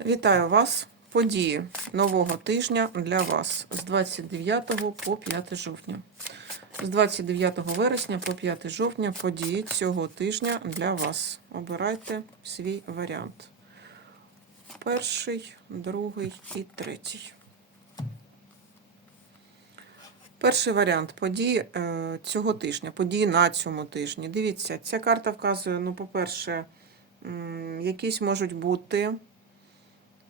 Вітаю вас! Події нового тижня для вас з 29 по 5 жовтня. З 29 вересня по 5 жовтня події цього тижня для вас. Обирайте свій варіант. Перший, другий і третій. Перший варіант події е, цього тижня, події на цьому тижні. Дивіться, ця карта вказує, ну, по-перше, якісь можуть бути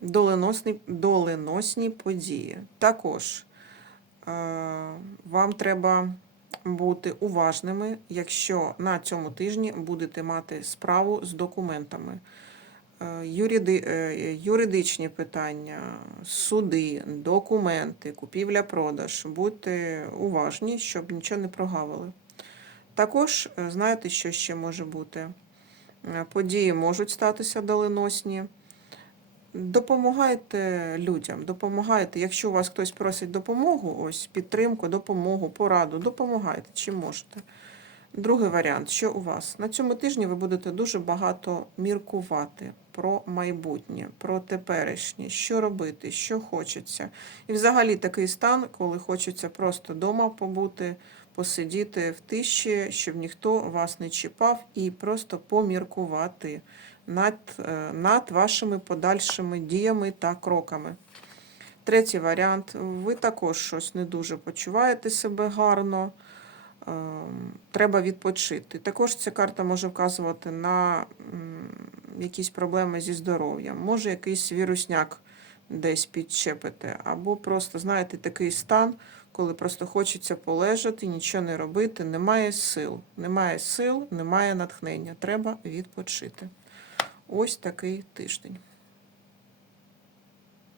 доленосні, доленосні події. Також е, вам треба бути уважними, якщо на цьому тижні будете мати справу з документами. Е, е, юридичні питання, суди, документи, купівля-продаж. Будьте уважні, щоб нічого не прогавили. Також е, знаєте, що ще може бути? Події можуть статися доленосні. Допомагайте людям, допомагайте. Якщо у вас хтось просить допомогу, ось підтримку, допомогу, пораду, допомагайте, чим можете. Другий варіант, що у вас? На цьому тижні ви будете дуже багато міркувати про майбутнє, про теперішнє, що робити, що хочеться. І взагалі такий стан, коли хочеться просто вдома побути, посидіти в тиші, щоб ніхто вас не чіпав, і просто поміркувати над, е, над вашими подальшими діями та кроками. Третій варіант. Ви також щось не дуже почуваєте себе гарно. ем, Треба відпочити. Також ця карта може вказувати на якісь проблеми зі здоров'ям. Може, якийсь вірусняк десь підчепити, або просто, знаєте, такий стан, коли просто хочеться полежати, нічого не робити, немає сил. Немає сил, немає натхнення. Треба відпочити. Ось такий тиждень.